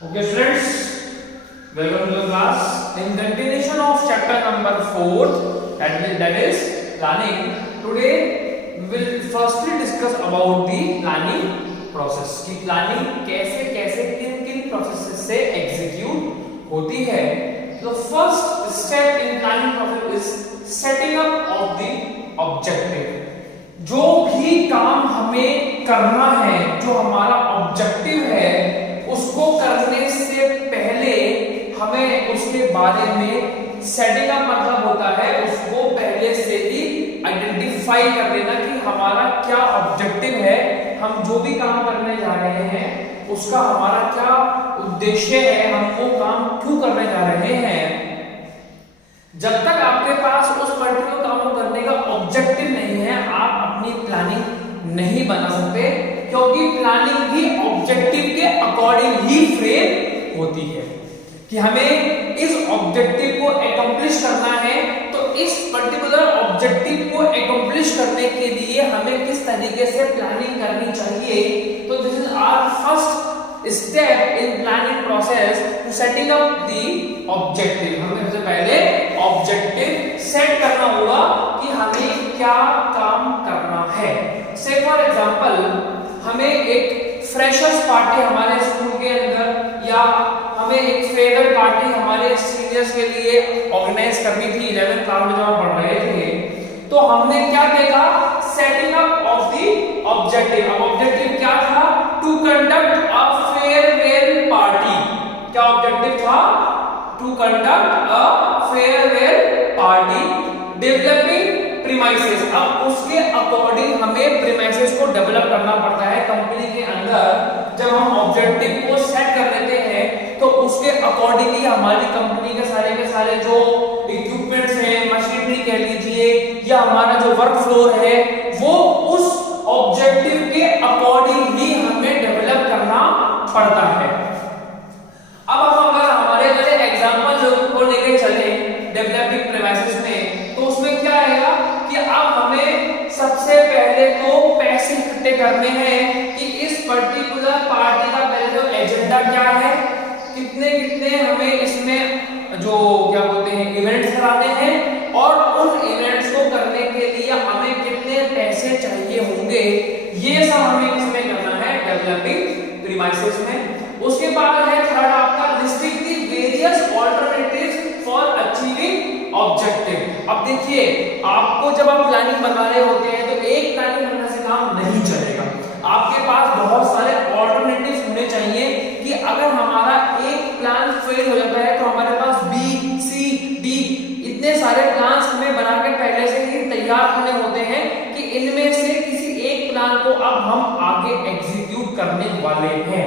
Okay, students, welcome to the class. In continuation of chapter number 4, that is planning. Today we will firstly discuss about the planning process. कि planning कैसे कैसे किन किन processes से execute होती है. The first step in planning process is setting up of the objective. जो भी काम हमें करना है, जो हमारा ऑब्जेक्टिव है, उसको करने से पहले हमें उसके बारे में सेटिंग अप मतलब होता है उसको पहले से ही आइडेंटिफाई कर लेना कि हमारा क्या ऑब्जेक्टिव है, हम जो भी काम करने जा रहे हैं उसका हमारा क्या उद्देश्य है, हम वो काम क्यों करने जा रहे हैं. जब तक आपके पास उस पर्टिकुलर काम को करने का ऑब्जेक्टिव नहीं है, आप अपनी प्लानिंग नहीं बना सकते, क्योंकि प्लानिंग भी ऑब्जेक्टिव के अकॉर्डिंग ही फ्रेम होती है कि हमें इस ऑब्जेक्टिव को एकम्प्लिश करना है. तो इस पर्टिकुलर ऑब्जेक्टिव को एकम्प्लिश करने के लिए हमें किस तरीके से प्लानिंग करनी चाहिए. तो this is our first step in planning process to setting up the objective. हमें सबसे पहले ऑब्जेक्टिव सेट करना होगा कि हमें क्या काम करना है. से फॉर एग्जांपल हमें एक फ्रेशर्स पार्टी हमारे स्कूल के अंदर या हमें एक फेयरवेल पार्टी हमारे सीनियर्स के लिए ऑर्गेनाइज करनी थी 11th क्लास में जब हम पढ़ रहे थे. तो हमने क्या देखा, setting up of the objective. अब ऑब्जेक्टिव क्या था, to conduct a farewell party. क्या ऑब्जेक्टिव था, to conduct a farewell party developing premises. अब उसके अकॉर्डिंग हमें प्रीमाइसेस को डेवलप करना पड़ता है कंपनी के अंदर. जब हम ऑब्जेक्टिव को सेट कर लेते हैं तो उसके अकॉर्डिंगली हमारी कंपनी के सारे जो इक्विपमेंट्स हैं, मशीनरी कह लीजिए, या हमारा जो वर्क फ्लोर है, वो उस ऑब्जेक्टिव के अकॉर्डिंग ही हमें डेवलप करना पड़ता है. अब हम अगर हमारे वाले एग्जांपल को लेके चले डेवलपिंग प्रीमाइसेस में, तो उसमें क्या आएगा कि अब हमें सबसे पहले तो पैसे इकट्ठे करने हैं कि इस पर्टिकुलर पार्टी का पहले तो एजेंडा क्या है, कितने कितने हमें इसमें जो क्या बोलते हैं इवेंट्स कराने हैं, और उन इवेंट्स को करने के लिए हमें कितने पैसे चाहिए होंगे. ये सब हमें किसमें करना है, डेवलपिंग प्रीमाइसेस में. उसके बाद है थर्ड आपका listing the various alternatives for achieving objective. अब देखिए, आपको जब आप प्लानिंग बना रहे होते हैं तो एक प्लानिंग बनने से काम नहीं चलेगा. आपके पास बहुत सारे ऑल्टरनेटिव्स होने चाहिए कि अगर हमारा एक प्लान फेल हो जाता है तो हमारे पास बी, सी, डी इतने सारे प्लान्स हमें बना के पहले से ही तैयार करने होते हैं कि इनमें से किसी एक प्लान को अब हम आगे एग्जीक्यूट करने वाले हैं.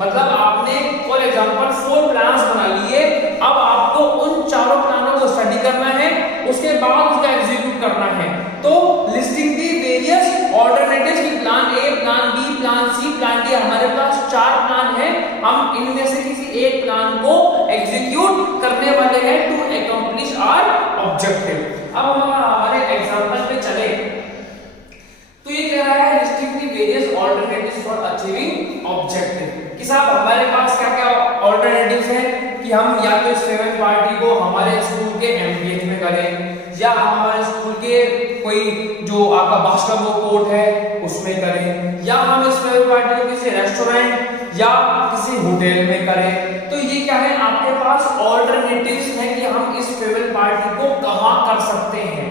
मतलब आपने फॉर एग्जांपल 4 प्लान्स बना लिए, अब आपको उन चारों प्लानों को स्टडी करना है, उसके बाद उसका एग्जीक्यूट करना है. तो लिस्टिंग दी वेरियस ऑल्टरनेटिव्स की plan A, plan B, plan C, plan D, हमारे पास 4 प्लान है. हम इनमें से किसी एक प्लान को एग्जीक्यूट करने वाले हैं टू अकम्प्लिश आवर ऑब्जेक्टिव. अब हम हमारे एग्जांपल पे चले तो ये कह रहा है listing the various alternatives for achieving objective. कि साहब हमारे पास क्या क्या ऑल्टरनेटिव्स हैं कि हम या तो इस फेयरवेल पार्टी को हमारे स्कूल के एमपीएच में करें, या हमारे स्कूल के कोई जो आपका बास्केटबॉल कोर्ट है उसमें करें, या हम इस फेयरवेल पार्टी को किसी रेस्टोरेंट या किसी होटल में करें. तो ये क्या है, आपके पास ऑल्टरनेटिव्स हैं कि हम इस फेयरवेल पार्टी को कहां कर सकते हैं.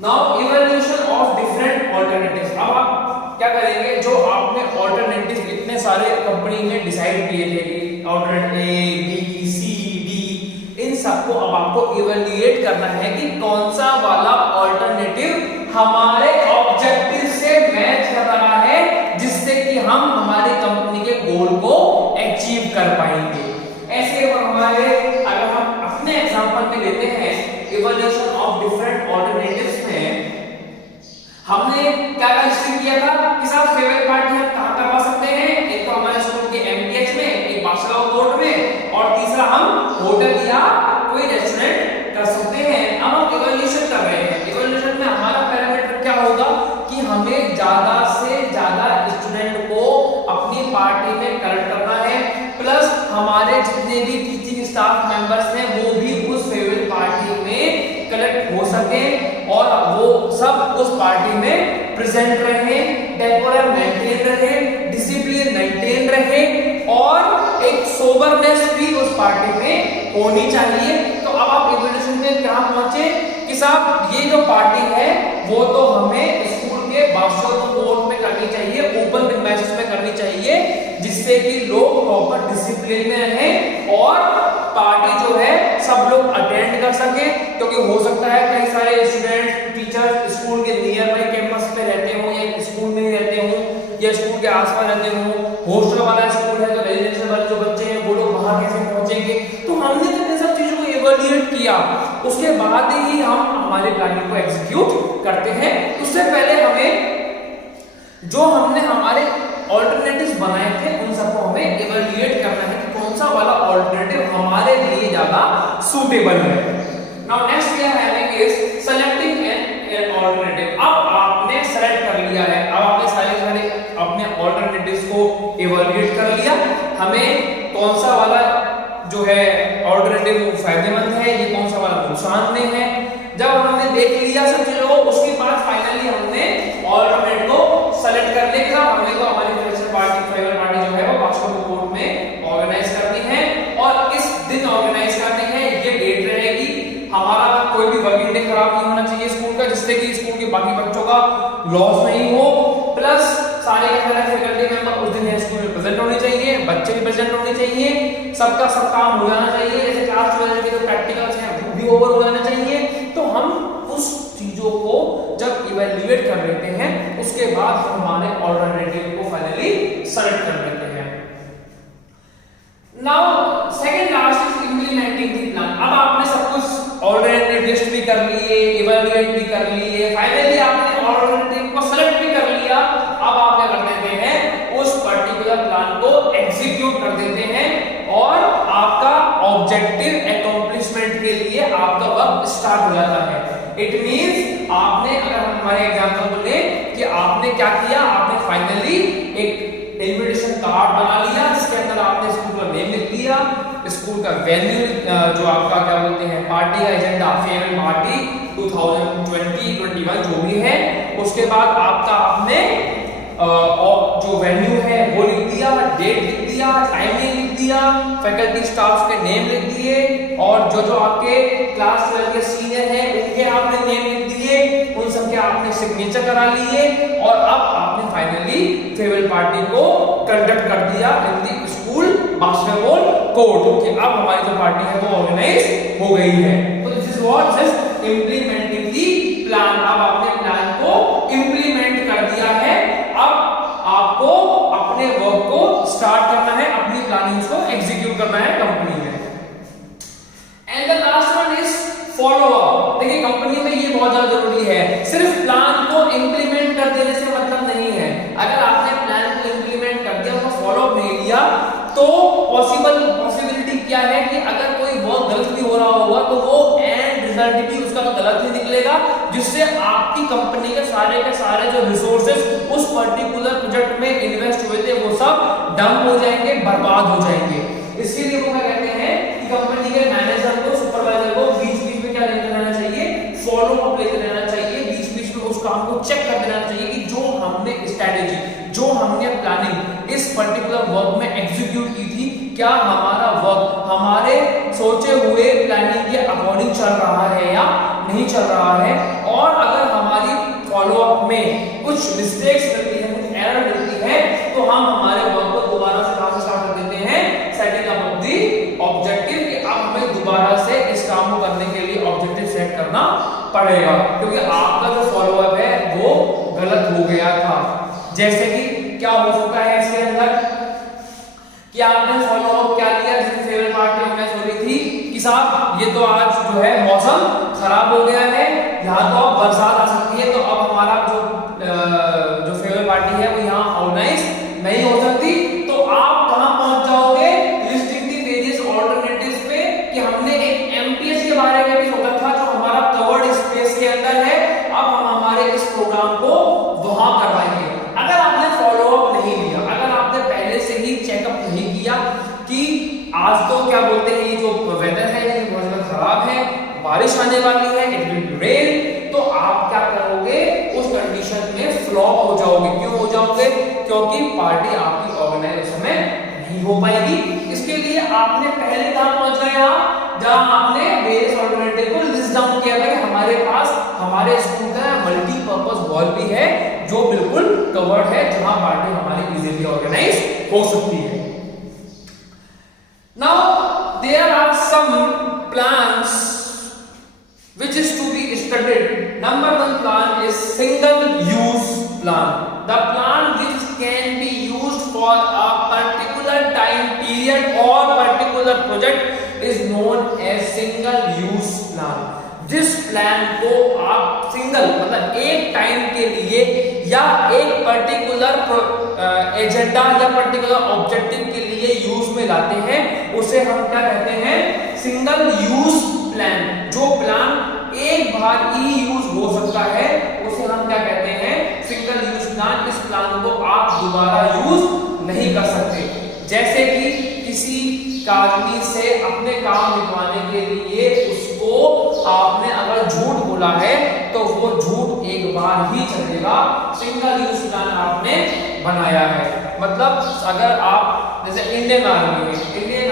Now evaluation of different alternatives. अब आप क्या करेंगे, जो आपने ऑल्टरनेटिव इतने सारे कंपनी ने डिसाइड किए थे कि ऑल्टरनेटिव ए, बी, सी, डी, इन सबको अब आपको इवैल्यूएट करना है कि कौन सा वाला ऑल्टरनेटिव हमारे ऑब्जेक्टिव से मैच कर रहा है, जिससे कि हम हमारी कंपनी के गोल को अचीव कर पाएंगे. ऐसे हमारे अगर हम अपने एग्जांपल में लेते हैं इवैल्यूएशन ऑफ डिफरेंट ऑल्टरनेटिव्स में, हमने क्या लिस्टिंग किया था कि साहब फेयरवेल पार्टी हम कहां करवा सकते हैं. एक तो हमारे स्कूल के एमपीएच में, एक बास्केटबॉल कोर्ट में, और तीसरा हम होटल या कोई रेस्टोरेंट कर सकते हैं. अब हम इवैल्यूएशन कर रहे हैं. इवैल्यूएशन में हमारा पैरामीटर क्या होगा कि हमें ज्यादा से ज्यादा स्टूडेंट को अपनी पार्टी में कलेक्ट करना है, प्लस के जितने भी टीचिंग स्टाफ मेंबर्स हैं वो भी उस फेयरवेल पार्टी में कलेक्ट हो सके और वो सब उस पार्टी में प्रेजेंट रहे, डेकोरम मेंटेन रहे, डिसिप्लिन मेंटेन रहे और एक सोबरनेस भी उस पार्टी में होनी चाहिए। तो अब आप इवैल्यूएशन में क्या पहुंचे कि साहब ये जो पार्टी है वो तो हमें स्कूल के बास्केटबॉल कोर्ट में करनी चाहिए, ओपन प्रीमाइसेस में करनी चाहिए, जिससे कि लोग प्रॉपर डिसिप्लिन में रहें और पार्टी जो है सब लोग अटेंड कर सके। क्योंकि हो सकता है कई सारे स्टूडेंट टीचर स्कूल के नियर बाई कैंपस पे रहते हो या स्कूल में ही रहते हो या स्कूल के आसपास रहते हो, हॉस्टल वाला स्कूल है तो रेजिडेंशियल वाले जो बच्चे हैं वो लोग वहां कैसे पहुंचेंगे। तो हमने जब इन सब चीजों को इवैल्यूएट किया उसके बाद ही हम हमारे प्लानिंग को एग्जीक्यूट करते हैं। उससे पहले हमें जो हमने हमारे ऑल्टरनेटिव्स बनाए थे उन सबको हमें इवैल्यूएट करना है कि कौन सा वाला ऑल्टरनेटिव हमारे लिए ज्यादा सूटेबल है। Now next we are having is selecting an alternative. अब आपने सेलेक्ट कर लिया है, अब आपने सारे अपने ऑल्टरनेटिव्स को इवैल्यूएट कर लिया, हमें कौन सा वाला जो है ऑल्टरनेटिव फायदेमंद है, ये कौन सा वाला नुकसानदेह है। जब हमने देख लिया सब चीजों को उसके बाद फाइनली हमने ऑल्टरनेट को सेलेक्ट करने का हमें तो हमारी फेयरवेल पार्टी जो है वो बास्केटबॉल कोर्ट में ऑर्गेनाइज करनी है और इस दिन ऑर्गेनाइज करनी है, ये डेट रहेगी। हमारा कोई भी वर्किंग डे खराब नहीं होना चाहिए स्कूल का, जिससे कि स्कूल के बाकी बच्चों का लॉस नहीं हो, प्लस सारे के सारे फैकल्टी मेंबर उस दिन स्कूल में प्रेजेंट होने चाहिए, बच्चे भी प्रेजेंट होने चाहिए, सबका सब काम हो जाना चाहिए, जैसे क्लास 12 के जो प्रैक्टिकल्स हैं वो भी ओवर हो जाना चाहिए। तो हम उस चीजों को जब इवैल्यूएट कर लेते हैं उसके बाद हम हमारे ऑल्टरनेटिव को फाइनली सेलेक्ट कर लेते हैं। Now second last is implementing the plan. अब आपने सब कुछ ऑल्टरनेटिव लिस्ट भी कर लिए, इवैल्यूएट भी कर लिए, फाइनली आपने ऑल्टरनेटिव को सेलेक्ट भी कर लिया। अब आप क्या कर देते हैं उस पर्टिकुलर प्लान को एग्जीक्यूट कर देते हैं और आपका ऑब्जेक्टिव अकॉम्प्लिशमेंट के लिए आपका वर्क स्टार्ट हो जाता है। इट मींस आपने, अगर हम हमारे एग्जांपल को लें कि आपने क्या किया, आपने फाइनली एक इनविटेशन कार्ड बना लिया जिसके अंदर आपने स्कूल का नेम लिख दिया, स्कूल का वेन्यू जो आपका क्या बोलते हैं पार्टी का एजेंडा, फेयरवेल पार्टी 2020-21 जो भी है, उसके बाद आपका आपने और जो वेन्यू है वो लिख दिया, डेट लिख दिया, टाइमिंग लिख दिया, फैकल्टी स्टाफ के नेम लिख दिए और जो जो आपके क्लास 12 के सीनियर हैं उनके आपने नेम लिख दिए, उन सब के आपने सिग्नेचर करा लिए और अब आपने फाइनली फेयरवेल पार्टी को कंडक्ट कर दिया in the school basketball court कि अब हमारी जो पार्टी है वो ऑर्गेनाइज हो गई है। तो this is what just implementing the plan. अब आपने प्लान को इम्प्लीमेंट कर दिया है, अब आपको अपने वर्क को स्टार्ट करना है, अपनी प्लानिंग को एग्जीक्यूट करना है कंपनी में। And the last one is follow up. देखिए कंपनी में ये बहुत ज्यादा जरूरी है, सिर्फ प्लान को इंप्लीमेंट कर देने से मतलब नहीं है। अगर आपने प्लान को इंप्लीमेंट कर दिया और फॉलो अप नहीं लिया तो पॉसिबिलिटी क्या है कि अगर कोई वर्क गलत भी हो रहा होगा तो वो एंड रिजल्ट भी उसका तो गलत ही निकलेगा, जिससे आपकी कंपनी के सारे जो रिसोर्सेज उस पर्टिकुलर प्रोजेक्ट में इन्वेस्ट हुए थे वो सब डंप हो जाएंगे, बर्बाद हो जाएंगे। इसीलिए वो क्या कहते हैं कि कंपनी के मैनेजर को, सुपरवाइजर को बीच-बीच में क्या लेते रहना चाहिए, फॉलो अप लेते रहना चाहिए, बीच-बीच में उस काम को चेक करते रहना चाहिए कि जो हमने स्ट्रेटेजी, जो हमने प्लानिंग इस पर्टिकुलर वर्क में एग्जीक्यूट की थी, क्या हमारा वर्क हमारे सोचे हुए प्लानिंग के अकॉर्डिंग चल रहा है या नहीं चल रहा है। और अगर हमारी फॉलो अप में कुछ मिस्टेक्स मिलती है, कुछ एरर मिलती है, तो हम हमारे वर्क को दोबारा से काम स्टार्ट कर देते हैं, setting up of the objective कि अब हमें दोबारा से इस काम को करने के लिए ऑब्जेक्टिव सेट करना पड़ेगा, क्योंकि आपका जो फॉलो अप है वो गलत हो गया था। जैसे कि क्या हो सकता है इसके अंदर कि आपने फॉलो अप क्या किया, जिसकी फेयरवेल पार्टी ऑर्गेनाइज हो रही थी कि साहब ये तो आज जो है मौसम खराब हो गया है, यहाँ तो अब बरसात आ सकती है, तो अब हमारा जो फेयरवेल पार्टी है वो यहाँ ऑर्गेनाइज नहीं हो सकती। तो आप कहाँ पहुंच जाओगे, लिस्टिंग द वेरियस ऑल्टरनेटिव्स पे कि हमने एक एमटीएस के बारे में भी सोचा था जो हमारा कवर्ड स्पेस के अंदर है, अब हम हमारे इस प्रोग्राम को वहां करवाएंगे। अगर आपने फॉलो अप नहीं लिया, अगर आपने पहले से ही चेकअप नहीं किया कि आज तो बारिश आने वाली है, इट विल रेन, तो आप क्या करोगे उस कंडीशन में फ्लॉप हो जाओगे। क्यों हो जाओगे? क्योंकि पार्टी आपकी ऑर्गेनाइज उस समय नहीं हो पाएगी। इसके लिए आपने पहले कहां पहुंच गए आप, जहां आपने वेरियस ऑल्टरनेटिव को लिस्ट डाउन किया था कि हमारे पास हमारे स्कूल का मल्टीपर्पज हॉल भी है जो बिल्कुल कवर्ड है, जहां पार्टी हमारी इजीली ऑर्गेनाइज हो सकती है। Now there are some plans which is to be studied. Number one plan is single use plan. The plan which can be used for a particular time period or particular project is known as single use plan. जिस plan को आप single मतलब एक time के लिए या एक particular agenda या पर्टिकुलर ऑब्जेक्टिव के लिए यूज में लाते हैं उसे हम क्या कहते हैं? Single use plan. जो प्लान एक बार ही यूज हो सकता है उसे हम क्या कहते हैं? Single use plan. इस प्लान को आप दोबारा यूज नहीं कर सकते। जैसे कि किसी आदमी से अपने काम निभाने के लिए उसको आपने अगर झूठ बोला है तो वो झूठ एक बार ही चलेगा। सिंगल यूज प्लान आपने बनाया है। मतलब अगर आप जैसे इंडियन आर्मी में